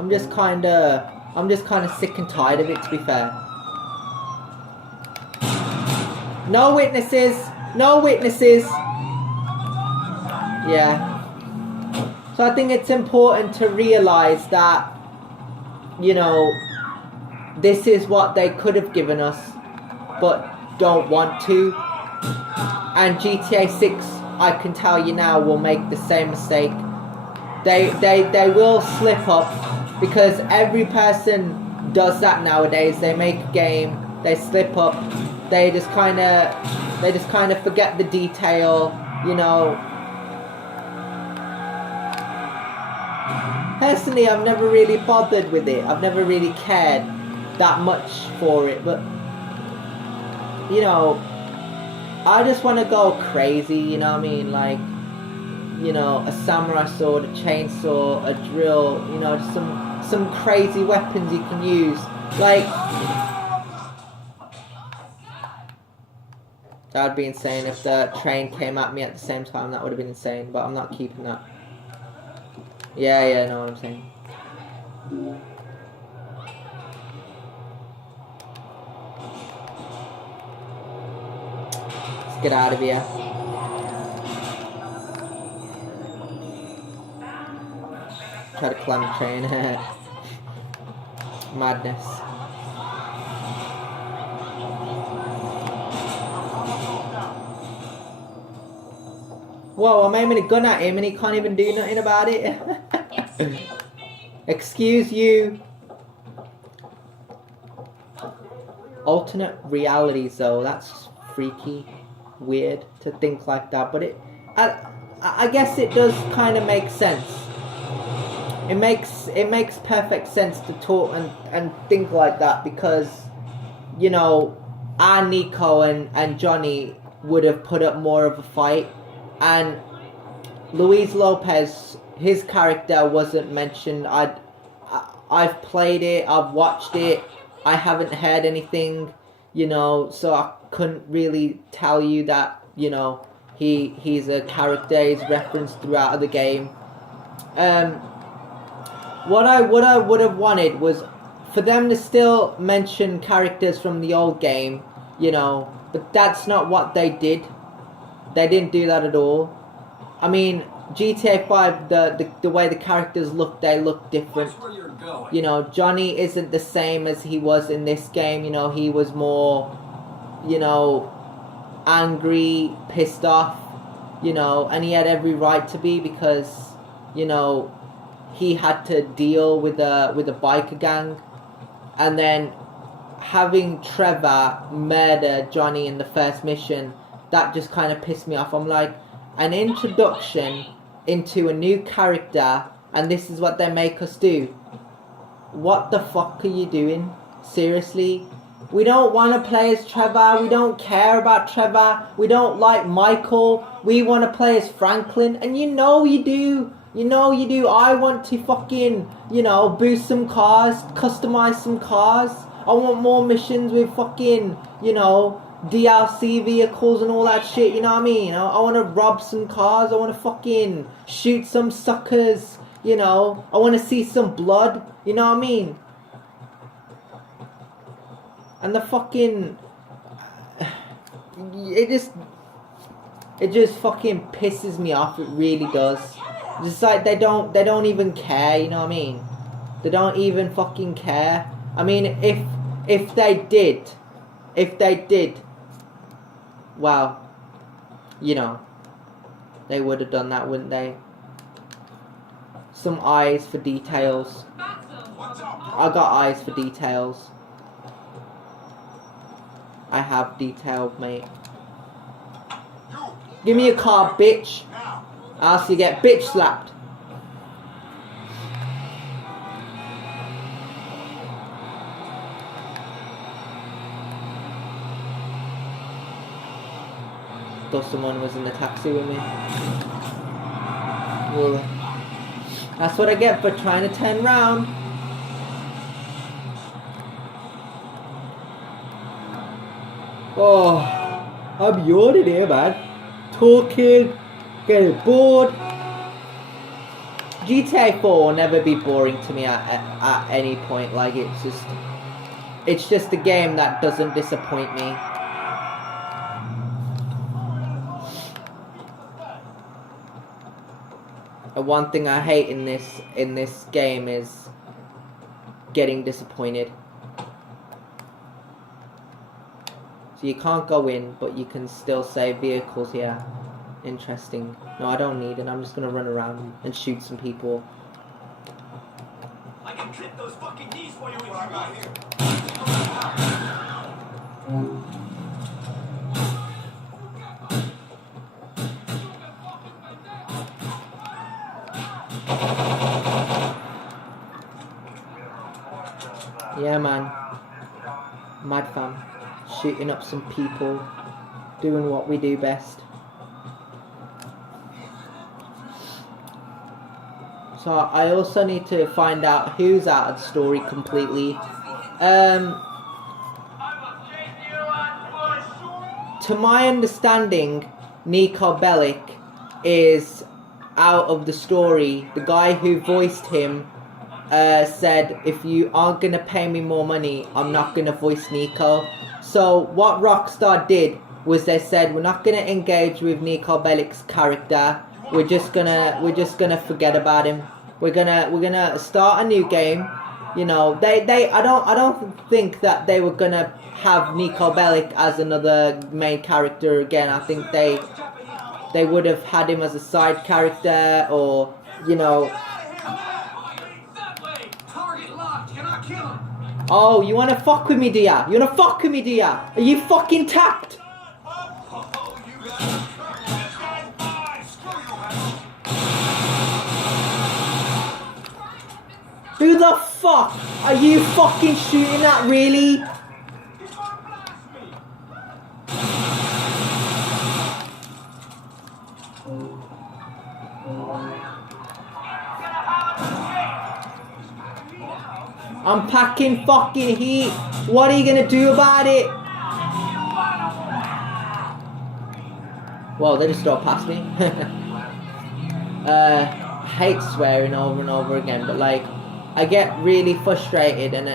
I'm just kind of sick and tired of it, to be fair. No witnesses. No witnesses. Yeah. So I think it's important to realize that, you know, this is what they could have given us, but don't want to. And GTA 6, I can tell you now, will make the same mistake. They will slip up, because every person does that nowadays. They make a game, they slip up, they just kind of forget the detail, you know. Personally, I've never really bothered with it. I've never really cared that much for it, but you know, I just want to go crazy, you know what I mean? Like, you know, a samurai sword, a chainsaw, a drill, you know, some crazy weapons you can use. Like, that would be insane if the train came at me at the same time. That would have been insane, but I'm not keeping that. Yeah, I know what I'm saying. Let's get out of here. Try to climb the train. Madness. Whoa, I'm aiming a gun at him and he can't even do nothing about it. Excuse you. Alternate realities though, that's freaky. Weird to think like that, but I guess it does kind of make sense. It makes perfect sense to talk and think like that, because, you know, our Nico and Johnny would have put up more of a fight, and Luizlopez, his character wasn't mentioned. I've played it, I've watched it, I haven't heard anything, you know, so I couldn't really tell you that, you know, he's a character, he's referenced throughout the game. What I would have wanted was for them to still mention characters from the old game, you know, but that's not what they did. They didn't do that at all. I mean, GTA 5, the way the characters look, they look different. You know, Johnny isn't the same as he was in this game. You know, he was more, you know, angry, pissed off, you know, and he had every right to be, because, you know, he had to deal with a biker gang, and then having Trevor murder Johnny in the first mission, that just kind of pissed me off. I'm like, an introduction into a new character, and this is what they make us do. What the fuck are you doing? Seriously? We don't want to play as Trevor. We don't care about Trevor. We don't like Michael. We want to play as Franklin. And you know you do. You know you do. I want to fucking, you know, boost some cars, customize some cars. I want more missions with fucking, you know, DLC vehicles and all that shit, you know what I mean? I want to rob some cars. I want to fucking shoot some suckers, you know. I want to see some blood, you know what I mean? And the fucking, it just fucking pisses me off. It really does. Just like they don't even care, you know what I mean? They don't even fucking care. I mean, if they did, well, you know, they would have done that, wouldn't they? Some eyes for details. I got eyes for details. I have detail, mate. Give me a car, bitch. Else you get bitch slapped. Thought someone was in the taxi with me. Well, that's what I get for trying to turn round. Oh, I'm yawning here, man. Talking, getting bored. GTA 4 will never be boring to me at any point. Like, it's just a game that doesn't disappoint me. And one thing I hate in this game is getting disappointed. So you can't go in, but you can still save vehicles here. Interesting. No, I don't need it. I'm just gonna run around and shoot some people. I can clip those fucking knees for you if you want here. Yeah, man. Mad fam. Shooting up some people. Doing what we do best. So I also need to find out who's out of the story completely. To my understanding, Niko Bellic is out of the story. The guy who voiced him said, if you aren't going to pay me more money, I'm not going to voice Niko. So what Rockstar did was they said, we're not going to engage with Niko Bellic's character. We're just gonna forget about him. We're gonna start a new game. You know, I don't think that they were gonna have Niko Bellic as another main character again. I think they would have had him as a side character, or you know. Oh, you wanna fuck with me, do ya? You wanna fuck with me, do ya? Are you fucking tapped? Who the fuck are you fucking shooting at, really? I'm packing fucking heat. What are you gonna do about it? Well, they just drove past me. I hate swearing over and over again, but like, I get really frustrated and